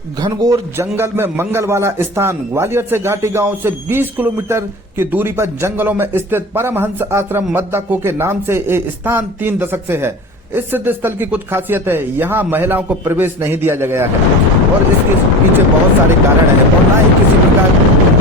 घनघोर जंगल में मंगल वाला स्थान ग्वालियर से घाटी गांव से 20 किलोमीटर की दूरी पर जंगलों में स्थित परमहंस आश्रम मद्दाको के नाम से ये स्थान 3 दशक से है। इस सिद्ध स्थल की कुछ खासियत है, यहाँ महिलाओं को प्रवेश नहीं दिया गया है और इसके पीछे बहुत सारे कारण हैं और न ही किसी प्रकार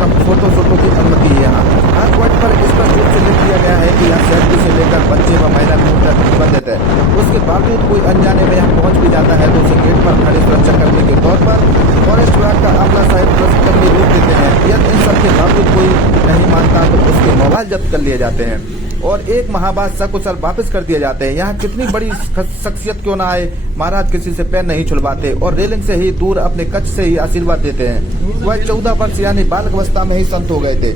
का फोटो की अनुमति है। यहाँ हर पॉइंट पर स्पष्ट रूप से लिख दिया गया है कि यहाँ सेफ्टी से लेकर बच्चे व महिला प्रतिबंधित है। उसके बावजूद कोई अनजाने में यहाँ पहुँच भी जाता है तो उसे गेट पर खड़े सुरक्षा करने के तौर पर फॉरेस्ट विभाग का अमला साहिब प्रशिक्षण भी रोक देते हैं। यदि इन सबके बावजूद कोई नहीं मानता तो उसके मोबाइल जब्त कर लिए जाते हैं और एक माह बाद सकुशल वापस कर दिए जाते हैं। यहाँ कितनी बड़ी शख्सियत क्यों ना आए, महाराज किसी से पैर नहीं छुड़वाते और रेलिंग से ही दूर अपने कच्छ से ही आशीर्वाद देते हैं। वह 14 वर्ष यानी बालक अवस्था में ही संत हो गए थे,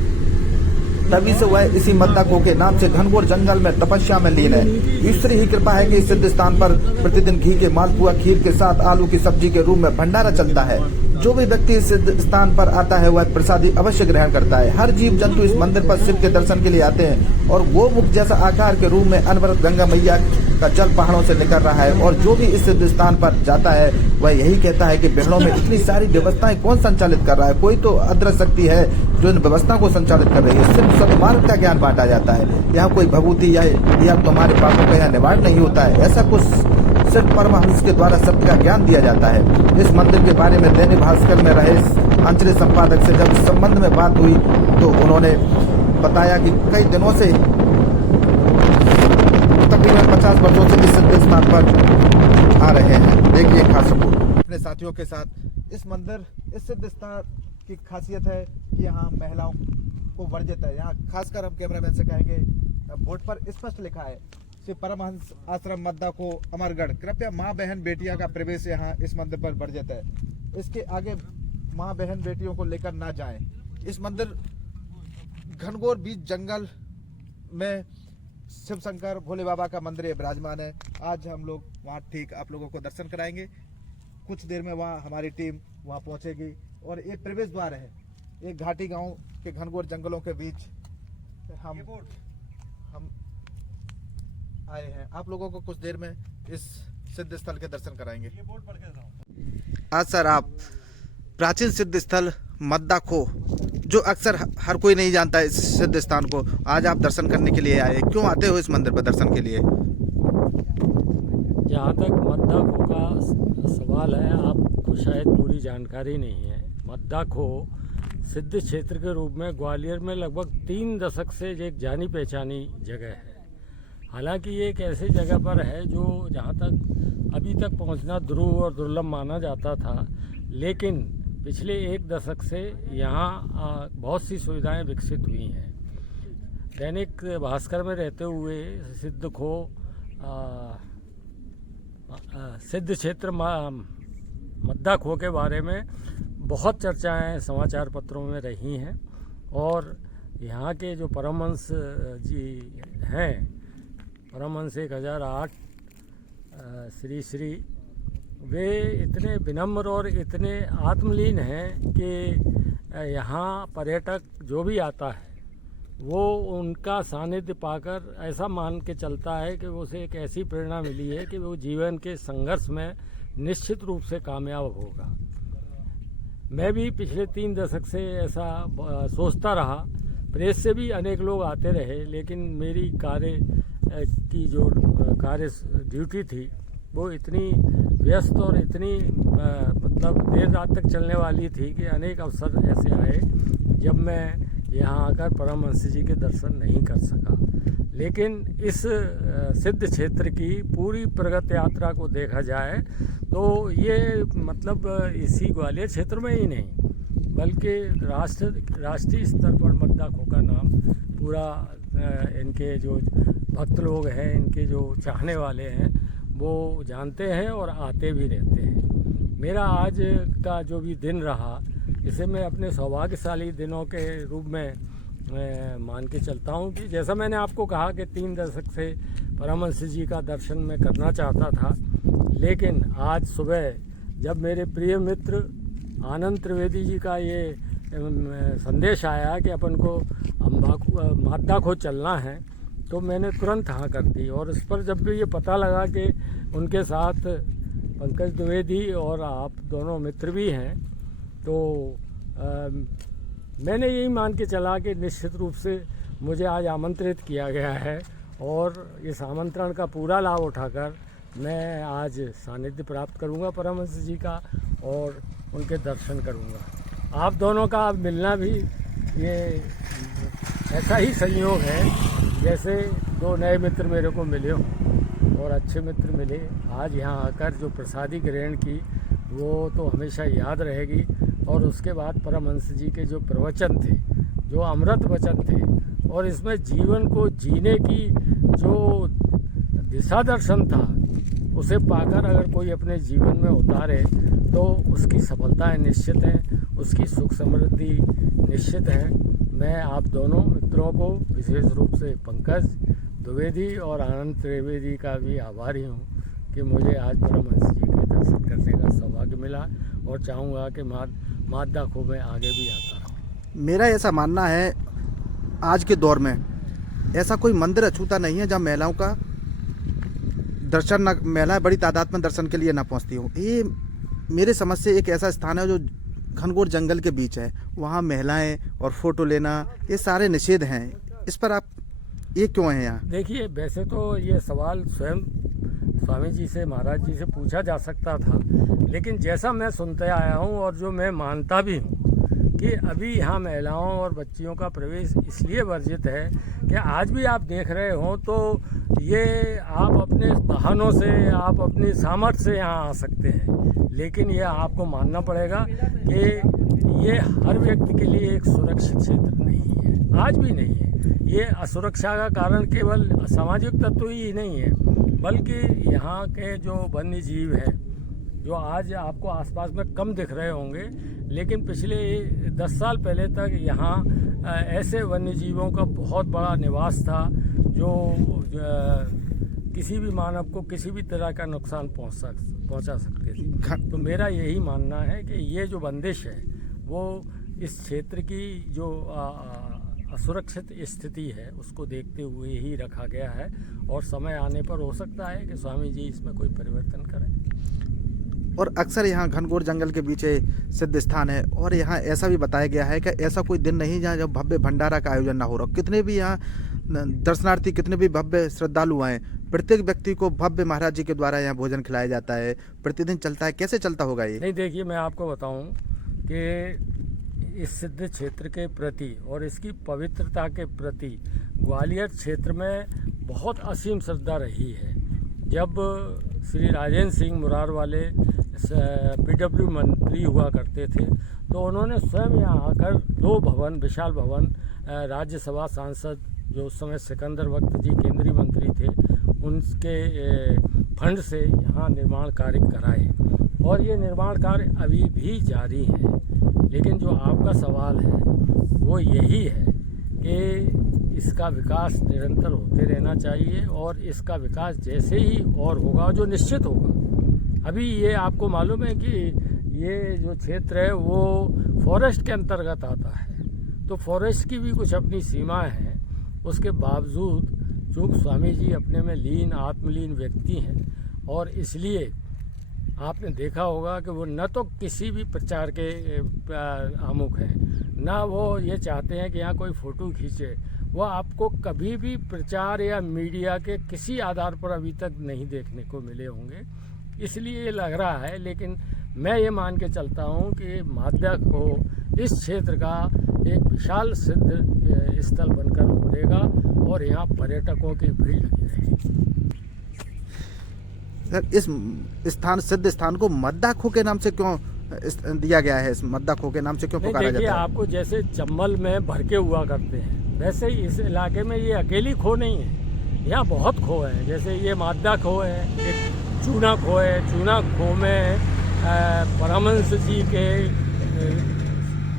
तभी से वह इसी मद्दाको के नाम से घनघोर जंगल में तपस्या में लीन है। ईश्वरी ही कृपा है कि इस सिद्ध स्थान पर प्रतिदिन घी के मालपुआ खीर के साथ आलू की सब्जी के रूप में भंडारा चलता है। जो भी व्यक्ति इस सिद्ध स्थान पर आता है वह प्रसादी अवश्य ग्रहण करता है। हर जीव जंतु इस मंदिर पर शिव के दर्शन के लिए आते हैं और वो मुख जैसा आकार के रूप में अनवरत गंगा मैया का जल पहाड़ों से निकल रहा है। और जो भी इस सिद्ध स्थान पर जाता है वह यही कहता है कि बिहड़ों में इतनी सारी व्यवस्थाएं कौन संचालित कर रहा है, कोई तो अदृश्य शक्ति है जो इन व्यवस्था को संचालित कर रही है। सिर्फ सदमार्ग का ज्ञान बांटा जाता है, यहाँ कोई भभूति या तुम्हारे पापों का यहाँ निवारण नहीं होता है। ऐसा कुछ सिर्फ परमहंस के द्वारा सत्य का ज्ञान दिया जाता है। इस मंदिर के बारे में दैनिक भास्कर में रहे अंचल संपादक से जब इस संबंध में बात हुई तो उन्होंने बताया कि कई दिनों से तकरीबन 50 वर्षों से इस सिद्ध स्थान पर आ रहे हैं। देखिए खास रिपोर्ट अपने साथियों के साथ। इस सिद्ध स्थान की खासियत है कि यहाँ महिलाओं को वर्जित है। यहाँ खासकर हम कैमरामैन से कहेंगे, बोर्ड पर स्पष्ट लिखा है श्री परमहंस आश्रम मद्दाको अमरगढ़, कृपया माँ बहन बेटियां का प्रवेश यहाँ इस मंदिर पर वर्जित है। इसके आगे माँ बहन बेटियों को लेकर ना जाएं। इस मंदिर घनघोर बीच जंगल में शिव शंकर भोले बाबा का मंदिर विराजमान है। आज हम लोग वहाँ ठीक आप लोगों को दर्शन कराएंगे। कुछ देर में वहाँ हमारी टीम वहाँ पहुँचेगी और एक प्रवेश द्वार है। एक घाटी गांव के घनघोर जंगलों के बीच हम आए हैं। आप लोगों को कुछ देर में इस सिद्ध स्थल के दर्शन कराएंगे। आज सर आप प्राचीन सिद्ध स्थल मद्दाको, जो अक्सर हर कोई नहीं जानता है इस सिद्ध स्थान को, आज आप दर्शन करने के लिए आए, क्यों आते हो इस मंदिर पर दर्शन के लिए? जहाँ तक मद्दाको का सवाल है, आपको शायद पूरी जानकारी नहीं है। मद्दाको सिद्ध क्षेत्र के रूप में ग्वालियर में लगभग 3 दशक से एक जानी पहचानी जगह है। हालांकि ये एक ऐसी जगह पर है जो जहाँ तक अभी तक पहुँचना ध्रुव और दुर्लभ माना जाता था, लेकिन पिछले 1 दशक से यहाँ बहुत सी सुविधाएं विकसित हुई हैं। दैनिक भास्कर में रहते हुए सिद्ध क्षेत्र मद्दाको के बारे में बहुत चर्चाएं समाचार पत्रों में रही हैं और यहाँ के जो परमहंस जी हैं, परमहंस 1008 श्री वे इतने विनम्र और इतने आत्मलीन हैं कि यहाँ पर्यटक जो भी आता है वो उनका सानिध्य पाकर ऐसा मान के चलता है कि उसे एक ऐसी प्रेरणा मिली है कि वो जीवन के संघर्ष में निश्चित रूप से कामयाब होगा। मैं भी पिछले 3 दशक से ऐसा सोचता रहा। प्रेस से भी अनेक लोग आते रहे, लेकिन मेरी की जो कार्य ड्यूटी थी वो इतनी व्यस्त और इतनी मतलब देर रात तक चलने वाली थी कि अनेक अवसर ऐसे आए जब मैं यहाँ आकर परमहंस जी के दर्शन नहीं कर सका। लेकिन इस सिद्ध क्षेत्र की पूरी प्रगत यात्रा को देखा जाए तो ये मतलब इसी ग्वालियर क्षेत्र में ही नहीं बल्कि राष्ट्रीय स्तर पर मद्दाको का नाम पूरा इनके जो भक्त लोग हैं, इनके जो चाहने वाले हैं वो जानते हैं और आते भी रहते हैं। मेरा आज का जो भी दिन रहा इसे मैं अपने सौभाग्यशाली दिनों के रूप में मान के चलता हूँ कि जैसा मैंने आपको कहा कि 3 दशक से परमहंस जी का दर्शन मैं करना चाहता था, लेकिन आज सुबह जब मेरे प्रिय मित्र आनंद त्रिवेदी जी का ये संदेश आया कि अपन को मद्दाको चलना है तो मैंने तुरंत हाँ कर दी। और इस पर जब भी ये पता लगा कि उनके साथ पंकज द्विवेदी और आप दोनों मित्र भी हैं, तो मैंने यही मान के चला कि निश्चित रूप से मुझे आज आमंत्रित किया गया है और इस आमंत्रण का पूरा लाभ उठाकर मैं आज सानिध्य प्राप्त करूंगा परमहंस जी का और उनके दर्शन करूंगा। आप दोनों का अब मिलना भी ये ऐसा ही संयोग है जैसे दो नए मित्र मेरे को मिले हों और अच्छे मित्र मिले। आज यहाँ आकर जो प्रसादी ग्रहण की वो तो हमेशा याद रहेगी, और उसके बाद परमहंस जी के जो प्रवचन थे, जो अमृत वचन थे, और इसमें जीवन को जीने की जो दिशा दर्शन था, उसे पाकर अगर कोई अपने जीवन में उतारे तो उसकी सफलताएं निश्चित हैं, उसकी सुख समृद्धि निश्चित है। मैं आप दोनों मित्रों को विशेष रूप से पंकज द्विवेदी और आनंद त्रिवेदी का भी आभारी हूँ कि मुझे आज परमहंस जी के दर्शन करने का सौभाग्य मिला, और चाहूँगा कि मादा खो में आगे भी आता रहूँ। मेरा ऐसा मानना है आज के दौर में ऐसा कोई मंदिर अछूता नहीं है जहाँ महिलाओं का दर्शन न, महिलाएं बड़ी तादाद में दर्शन के लिए ना पहुंचती हो। ये मेरे समझ से एक ऐसा स्थान है जो घनघोर जंगल के बीच है, वहाँ महिलाएं और फोटो लेना ये सारे निषेध हैं। इस पर आप ये क्यों हैं यहाँ? देखिए, वैसे तो ये सवाल स्वयं स्वामी जी से, महाराज जी से पूछा जा सकता था, लेकिन जैसा मैं सुनते आया हूँ और जो मैं मानता भी हूँ कि अभी यहाँ महिलाओं और बच्चियों का प्रवेश इसलिए वर्जित है कि आज भी आप देख रहे हो तो ये आप अपने वाहनों से, आप अपनी सामर्थ्य से यहाँ आ सकते हैं, लेकिन ये आपको मानना पड़ेगा कि ये हर व्यक्ति के लिए एक सुरक्षित क्षेत्र नहीं है, आज भी नहीं है। ये असुरक्षा का कारण केवल सामाजिक तत्व ही नहीं है, बल्कि यहाँ के जो वन्य जीव हैं, जो आज आपको आसपास में कम दिख रहे होंगे, लेकिन पिछले 10 साल पहले तक यहाँ ऐसे वन्य जीवों का बहुत बड़ा निवास था जो किसी भी मानव को किसी भी तरह का नुकसान पहुँचा सकते थे। तो मेरा यही मानना है कि ये जो बंदिश है वो इस क्षेत्र की जो असुरक्षित स्थिति है उसको देखते हुए ही रखा गया है, और समय आने पर हो सकता है कि स्वामी जी इसमें कोई परिवर्तन करें। और अक्सर यहाँ घनघोर जंगल के पीछे सिद्ध स्थान है, और यहाँ ऐसा भी बताया गया है कि ऐसा कोई दिन नहीं जहाँ जब भव्य भंडारा का आयोजन ना हो रहा। कितने भी यहाँ दर्शनार्थी, कितने भी भव्य श्रद्धालु आए, प्रत्येक व्यक्ति को भव्य महाराज जी के द्वारा यहाँ भोजन खिलाया जाता है, प्रतिदिन चलता है। कैसे चलता होगा ये? नहीं, देखिए, मैं आपको बताऊं कि इस सिद्ध क्षेत्र के प्रति और इसकी पवित्रता के प्रति ग्वालियर क्षेत्र में बहुत असीम श्रद्धा रही है। जब श्री राजेंद्र सिंह मुरार वाले PW मंत्री हुआ करते थे तो उन्होंने स्वयं यहाँ आकर 2 भवन, विशाल भवन, राज्यसभा सांसद जो उस समय सिकंदर वक्त जी केंद्रीय मंत्री थे, उनके फंड से यहाँ निर्माण कार्य कराए, और ये निर्माण कार्य अभी भी जारी है। लेकिन जो आपका सवाल है वो यही है कि इसका विकास निरंतर होते रहना चाहिए, और इसका विकास जैसे ही और होगा, जो निश्चित होगा। अभी ये आपको मालूम है कि ये जो क्षेत्र है वो फॉरेस्ट के अंतर्गत आता है, तो फॉरेस्ट की भी कुछ अपनी सीमाएं हैं। उसके बावजूद जो स्वामी जी अपने में लीन, आत्मलीन व्यक्ति हैं, और इसलिए आपने देखा होगा कि वो न तो किसी भी प्रचार के आमुख हैं, ना वो ये चाहते हैं कि यहाँ कोई फ़ोटो खींचे। वो आपको कभी भी प्रचार या मीडिया के किसी आधार पर अभी तक नहीं देखने को मिले होंगे, इसलिए ये लग रहा है। लेकिन मैं ये मान के चलता हूँ कि माध्यक को इस क्षेत्र का एक विशाल सिद्ध स्थल बनकर उभरेगा, और यहाँ पर्यटकों की भीड़ लगी रहेगी। सर, इस स्थान, सिद्ध स्थान को मद्दा खो के नाम से क्यों दिया गया है? इस मद्दा खो के नाम से क्यों पुकारा जाता है? आपको जैसे चंबल में भरके हुआ करते हैं, वैसे ही इस इलाके में ये अकेली खो नहीं है, यहाँ बहुत खो है। जैसे ये मादा खो है, एक चूना खो है। चूना खो में परमहंस जी के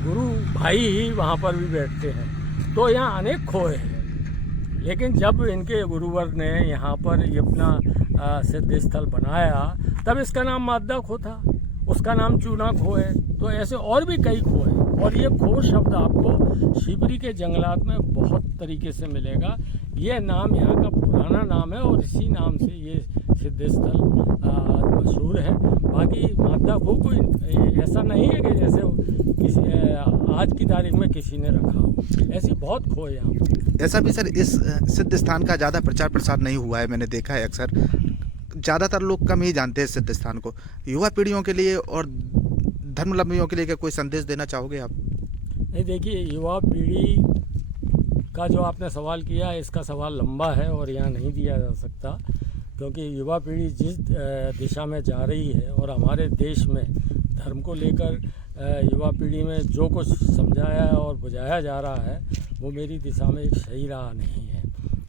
गुरु भाई ही वहाँ पर भी बैठते हैं। तो यहाँ अनेक खो हैं, लेकिन जब इनके गुरुवर ने यहाँ पर ये अपना सिद्ध स्थल बनाया तब इसका नाम मादा खो था, उसका नाम चूना खो है। तो ऐसे और भी कई खो हैं, और ये खो शब्द आपको शिवरी के जंगलात में बहुत तरीके से मिलेगा। ये नाम यहाँ का पुराना नाम है, और इसी नाम से ये सिद्ध स्थल मशहूर है। बाकी मादा खो कोई ऐसा नहीं है कि जैसे किसी आज की तारीख में किसी ने रखा हो, ऐसी बहुत खो है यहाँ पर। ऐसा भी सर इस सिद्ध स्थान का ज़्यादा प्रचार प्रसार नहीं हुआ है, मैंने देखा है अक्सर ज़्यादातर लोग कम ही जानते हैं सिद्ध स्थान को। युवा पीढ़ियों के लिए और धर्मावलंबियों के लिए क्या कोई संदेश देना चाहोगे आप? नहीं, देखिए, युवा पीढ़ी का जो आपने सवाल किया है, इसका सवाल लंबा है और यहाँ नहीं दिया जा सकता, क्योंकि युवा पीढ़ी जिस दिशा में जा रही है और हमारे देश में धर्म को लेकर युवा पीढ़ी में जो कुछ समझाया और बुझाया जा रहा है वो मेरी दिशा में एक सही राह नहीं है।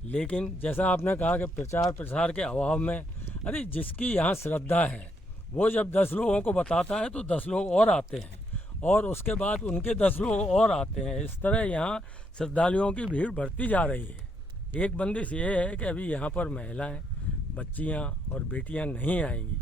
लेकिन जैसा आपने कहा कि प्रचार प्रसार के अभाव में, अरे जिसकी यहाँ श्रद्धा है वो जब 10 लोगों को बताता है तो 10 लोग और आते हैं और उसके बाद उनके 10 लोग और आते हैं। इस तरह यहाँ श्रद्धालुओं की भीड़ बढ़ती जा रही है। एक बंदिश ये है कि अभी यहाँ पर महिलाएं, बच्चियाँ और बेटियाँ नहीं आएंगी,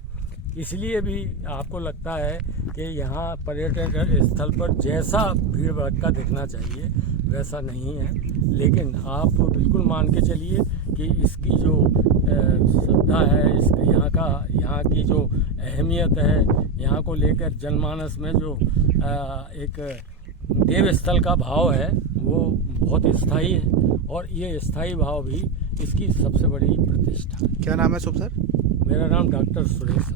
इसलिए भी आपको लगता है कि यहाँ पर्यटन स्थल पर जैसा भीड़ भड़का दिखना चाहिए वैसा नहीं है। लेकिन आप बिल्कुल मान के चलिए कि इसकी जो श्रद्धा है, इसके यहाँ की जो अहमियत है, यहाँ को लेकर जनमानस में जो एक देव स्थल का भाव है वो बहुत स्थायी है और ये स्थायी भाव भी इसकी सबसे बड़ी प्रतिष्ठा है। क्या नाम है शुभ सर? मेरा नाम डॉक्टर सुरेश।